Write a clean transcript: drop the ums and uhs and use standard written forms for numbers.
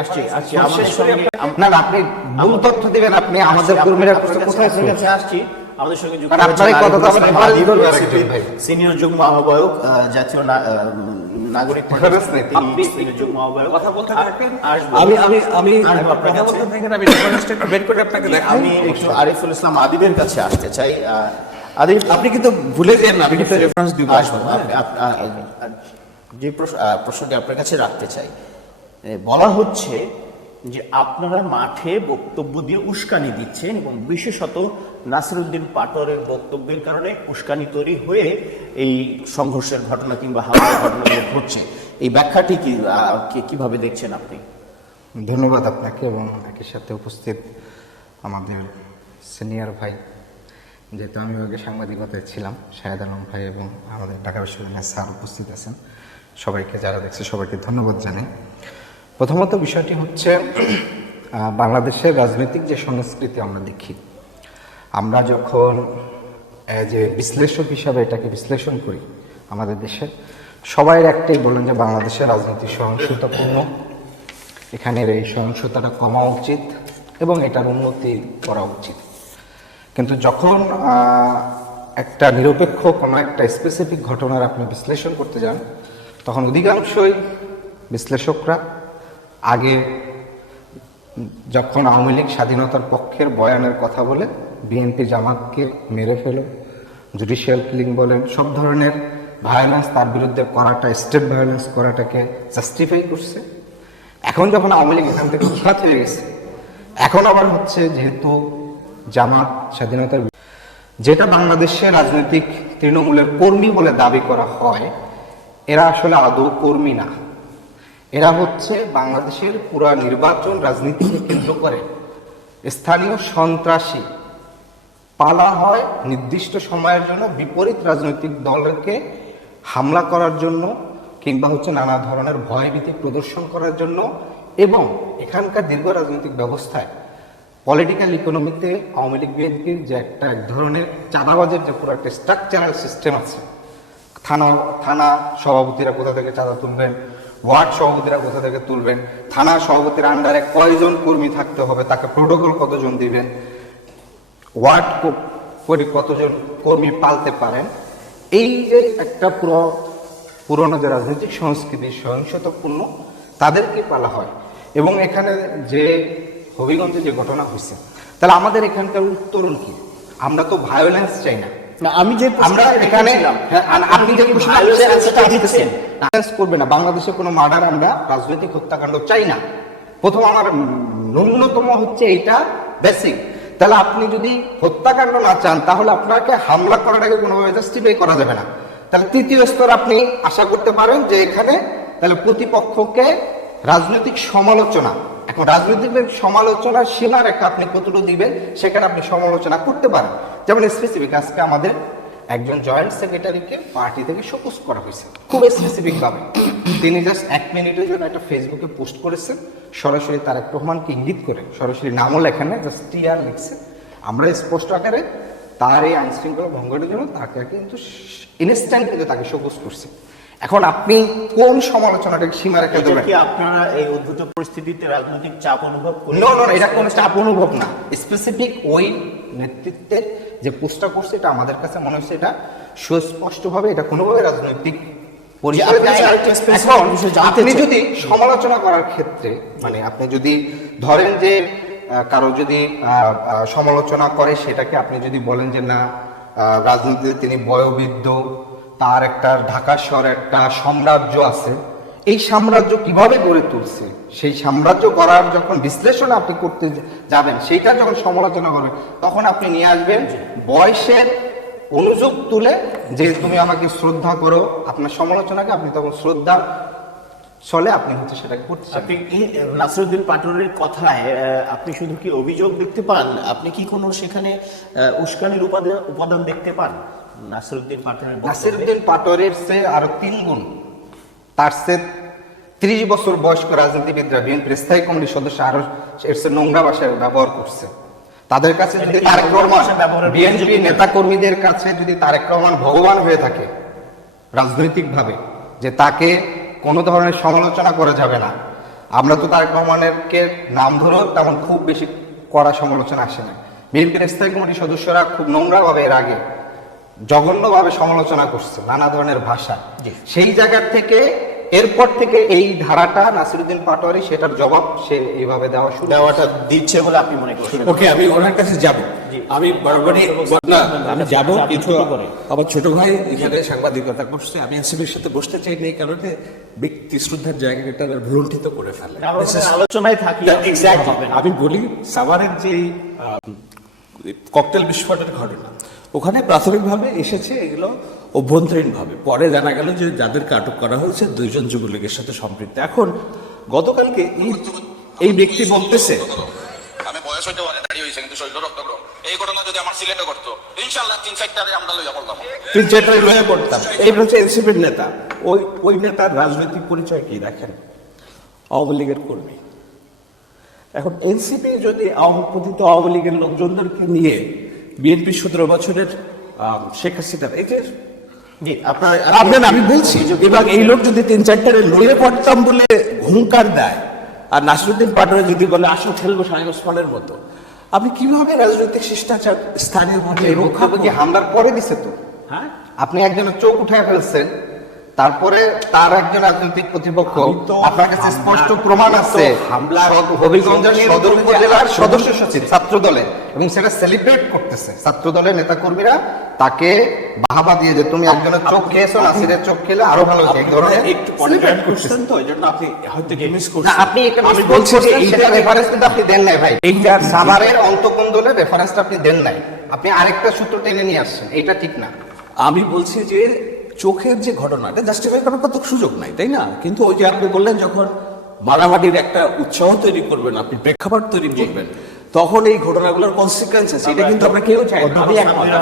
আসছি না না, আপনি ভুল তথ্য দিবেন। আপনি আমাদের কর্মীরা কোথায় আসছি আমাদের সঙ্গে সিনিয়র যুগ্ম আহ্বায়ক জাতীয় নাগরিক যুগ্ম আহ্বায়ক আমি একটু আরিফুল ইসলাম আদিবের কাছে আসতে চাই। আদিব, আপনি কিন্তু ভুলে যান না, আমি কিন্তু রেফারেন্স দিব। যে প্রশ্নটি আপনার কাছে রাখতে চাই, বলা হচ্ছে যে আপনারা মাঠে বক্তব্য দিয়ে উস্কানি দিচ্ছেন এবং বিশেষত নাসিরউদ্দিন পাটোয়ারির বক্তব্যের কারণে উস্কানি তৈরি হয়ে এই সংঘর্ষের ঘটনা কিংবা হামলার ঘটনাগুলো ঘটছে। এই ব্যাখ্যাটি কিভাবে দেখছেন আপনি? ধন্যবাদ আপনাকে এবং একই সাথে উপস্থিত আমাদের সিনিয়র ভাই, যেহেতু আমি আগে সাংবাদিকতায় ছিলাম, শাহেদ আলম ভাই এবং আমাদের ঢাকা বিশ্ববিদ্যালয়ের স্যার উপস্থিত আছেন। সবাইকে, যারা দেখছে সবাইকে ধন্যবাদ জানাই। প্রথমত বিষয়টি হচ্ছে বাংলাদেশের রাজনৈতিক যে সংস্কৃতি আমরা দেখি, আমরা যখন যে বিশ্লেষক হিসাবে এটাকে বিশ্লেষণ করি, আমাদের দেশে সবাই একটাই বলেন যে বাংলাদেশের রাজনীতি সহিংসতাপূর্ণ, এখানের এই সহিংসতাটা কমা উচিত এবং এটার উন্নতি করা উচিত। কিন্তু যখন একটা নিরপেক্ষ কোনো একটা স্পেসিফিক ঘটনার আপনি বিশ্লেষণ করতে যান, তখন অধিকাংশই বিশ্লেষকরা আগে যখন আওয়ামী লীগ স্বাধীনতার পক্ষের বয়ানের কথা বলে বিএনপি জামাতকে মেরে ফেলো, জুডিশিয়াল কিলিং বলেন, সব ধরনের ভায়োলেন্স তার বিরুদ্ধে করাটা, স্টেট ভায়োলেন্স করাটাকে জাস্টিফাই করছে। এখন যখন আওয়ামী লীগ এখান থেকে উৎখাত হয়ে গেছে, এখন আবার হচ্ছে যেহেতু জামাত স্বাধীনতার, যেটা বাংলাদেশের রাজনৈতিক তৃণমূলের কর্মী বলে দাবি করা হয়, এরা আসলে আদৌ কর্মী না। এরা হচ্ছে বাংলাদেশের পুরা নির্বাচন রাজনীতিকে কেন্দ্র করে স্থানীয় সন্ত্রাসী, পালা হয় নির্দিষ্ট সময়ের জন্য বিপরীত রাজনৈতিক দলকে হামলা করার জন্য কিংবা হচ্ছে নানা ধরনের ভয়ভীতি প্রদর্শন করার জন্য। এবং এখানকার দীর্ঘ রাজনৈতিক ব্যবস্থায় পলিটিক্যাল ইকোনমিতে আওয়ামী লীগ বিএনপির যে এক ধরনের চাঁদাবাজের যে পুরো একটা স্ট্রাকচারাল সিস্টেম আছে, থানা সভাপতিরা কোথা থেকে চাঁদা তুলবেন, ওয়ার্ড সভাপতিরা কোথা থেকে তুলবেন, থানা সভাপতির আন্ডারে কয়জন কর্মী থাকতে হবে, তাকে প্রোটোকল কতজন দিবেন, ওয়ার্ড করে কতজন কর্মী পালতে পারেন, এই যে একটা পুরনো যে রাজনৈতিক সংস্কৃতি সহিংসতাপূর্ণ, তাদেরকে পালা হয়। এবং এখানে যে হবিগঞ্জে যে ঘটনা হয়েছে, তাহলে আমাদের এখানকার উত্তরণ কি? আমরা তো ভায়োলেন্স চাই না। আমি যে আমরা এখানে আপনি যে ভায়োলেন্স করবে না, বাংলাদেশে কোনো মার্ডার, আমরা রাজনৈতিক হত্যাকাণ্ড চাই না। প্রথম আমার ন্যূনতম হচ্ছে এইটা বেসিক। তাহলে আপনি যদি হত্যাকাণ্ড না চান, তাহলে আপনাকে হামলা করাটাকে কোনোভাবে জাস্টিফাই করা যাবে না। তাহলে তৃতীয় স্তর আপনি আশা করতে পারেন যে এখানে তাহলে প্রতিপক্ষকে রাজনৈতিক সমালোচনা, এখন রাজনৈতিক সমালোচনার সীমারেখা আপনি কতটুকু দিবেন, সেখানে আপনি সমালোচনা করতে পারেন। যেমন স্পেসিফিক আজকে আমাদের একজন জয়েন্ট সেক্রেটারিকে পার্টি থেকে শোকজ করা হয়েছে খুব স্পেসিফিক ভাবে। তিনি জাস্ট 1 মিনিটের জন্য একটা ফেসবুকে পোস্ট করেছেন, সরাসরি তারেক রহমানকে ইঙ্গিত করে, সরাসরি নামও লেখেন না, জাস্ট টিআর লিখছে। আমরা স্পষ্ট আকারে তার এই আইনশৃঙ্খলা ভঙ্গের জন্য তাকে কিন্তু ইনস্ট্যান্ট কিন্তু তাকে শোকজ করছে। এখন আপনি কোন সমালোচনাটাকে সীমারেখা দেবেন? আপনারা এই উদ্ভূত পরিস্থিতিতে রাজনৈতিক চাপ অনুভব করেন? না, এটা কোনো চাপ অনুভব না। স্পেসিফিক ওই নেতৃত্বের যে পোস্টটা করছে, এটা আমাদের কাছে মনে হচ্ছে এটা সুস্পষ্টভাবে এটা কোনোভাবে রাজনৈতিক আপনি যদি সমালোচনা করার ক্ষেত্রে, মানে আপনি যদি ধরেন যে কারো যদি সমালোচনা করে, সেটাকে আপনি যদি বলেন যে না, রাজনীতিতে তিনি বয়োবৃদ্ধ, তার একটা ঢাকা শহরে একটা সাম্রাজ্য আছে, এই সাম্রাজ্য কিভাবে গড়ে তুলছে, সেই সাম্রাজ্য গড়ার যখন বিশ্লেষণ আপনি করতে যাবেন, সেইটা যখন সমালোচনা করবেন, তখন আপনি নিয়ে আসবেন বয়সের অনুযোগ তুলে, যে তুমি আমাকে শ্রদ্ধা করো, আপনার সমালোচনাকে আপনি তখন শ্রদ্ধা চলে আপনি হচ্ছে সেটাকে করতে চান। আপনি নাসিরউদ্দিন পাটোয়ারির কথায় আপনি শুধু কি অভিযোগ দেখতে পান, আপনি কি কোনো সেখানে উস্কানির উপাদান দেখতে পান? নাসিরউদ্দিন পাটোয়ারির চেয়ে আরো 3 গুণ, তার চেয়ে 30 বছর বয়স্ক রাজনীতিবিদরা, বিএনপির স্থায়ী কমিটির সদস্য, আরো এর চেয়ে নোংরা ভাষায় ব্যবহার করছে। তাদের কাছে যদি তারেক রহমান, বিএনপি নেতা কর্মীদের কাছে যদি তারেক রহমান ভগবান হয়ে থাকে রাজনৈতিক ভাবে, যে তাকে কোনো ধরনের সমালোচনা করা যাবে না, আমরা তো তারেক রহমানের নাম ধরেও তেমন খুব বেশি কড়া সমালোচনা আসে না। বিএনপির স্থায়ী কমিটির সদস্যরা খুব নোংরাভাবে এর আগে জঘন্যভাবে সমালোচনা করছে, নানা ধরনের ভাষা। সেই জায়গা থেকে এরপর থেকে এই ধারাটা নাসিরুদ্দিন পাটোয়ারি সেটার জবাব সে এইভাবে দেওয়াটা দিচ্ছে বলে আপনি মনে করছেন? ওকে, আমি ওনার কাছে যাব, আমি বরাবরই না আমি যাব, কিন্তু আমার ছোট ভাই এখানে সাংবাদিকতা করছে, আমি এনসিপির সাথে বসতে চাই না এই কারণে ব্যক্তি শ্রদ্ধার জায়গাটা ভুলুণ্ঠিত করে ফেলে। আলোচনায় থাকি। আমি বলি সাভারের যে ককটেল বিস্ফোরণের ঘটনা, ওখানে প্রাথমিকভাবে এসেছে এগুলো অভ্যন্তরীণভাবে, পরে জানা গেল যে যাদেরকে আটক করা হয়েছে 2 জন যুবলীগের সাথে সম্পৃক্ত। এখন গতকালকে এই ব্যক্তি বলতেছে আমি বয়স হইতে পারে দাঁড়িয়ে হয়েছে কিন্তু শরীর রক্তগ্রহণ, এই ঘটনা যদি আমার সিলেটে করতো ইনশাল্লাহ 3-4টারে আমরা লইয়া পড়তাম, 3-4টায় লইয়া পড়তাম। এই হচ্ছে এনসিপির নেতা। ওই নেতার রাজনৈতিক পরিচয় কি দেখেন, আওয়ামী লীগের কর্মী। এখন এনসিপি যদি পতিত আওয়ামী লীগের লোকজনদেরকে নিয়ে বিএনপি 17 বছরের শেখ হাসিনার এই যে আপনার আমি বলছি, এবং এই লোক যদি 3-4টারে লড়ে পড়তাম বলে হুঙ্কার দেয়, আর নাসিরুদ্দিন পাটোয়ারি যদি বলে আসো খেলবো সাহেব ওসমানের মতো, আপনি কিভাবে রাজনৈতিক শিষ্টাচার স্থানীয় ভাবে রক্ষা কি হামলার পরে দিছে তো? হ্যাঁ, আপনি একজনের চোখ উঠায় ফেলছেন, তারপরে তার একজন রাজনৈতিক প্রতিপক্ষ, আপনার কাছে স্পষ্ট প্রমাণ আছে, হবিগঞ্জের সদর উপজেলার সদস্য সচিব ছাত্র দলে, এবং সেটা সেলিব্রেট করতেছে ছাত্র দলের নেতা কর্মীরা, তাকে বাহাবা দিয়ে যে তুমি একজনের চোখ খেয়েছো, নাসিরের চোখ খেলে আরো ভালো হতো, এই ধরনের একটু কনফারেন্ট করছেন তো, এজন্য আপনি হয়তো মিস না, করছেন। আপনি এটা মিস করছেন, এইটা রেফারেন্স কিন্তু আপনি দেন নাই ভাই। এইটার সাভারের অন্তঃকুণ্ডলের রেফারেন্সটা আপনি দেন নাই, আপনি আরেকটা সূত্র টেনে নিয়ে আসছেন, এইটা ঠিক না। আমি বলছি যে চোখের যে ঘটনাটা জাস্টিফাই করার কত সুযোগ নাই, তাই না? কিন্তু ওই যে আপনি বললেন যখন মারামারির একটা উৎসাহ তৈরি করবেন, আপনি প্রেক্ষাপট তৈরি করবেন, তখন এই ঘটনাগুলোর কনসিকুয়েন্স আছে, এটা কিন্তু আমরা কেউ চাই না।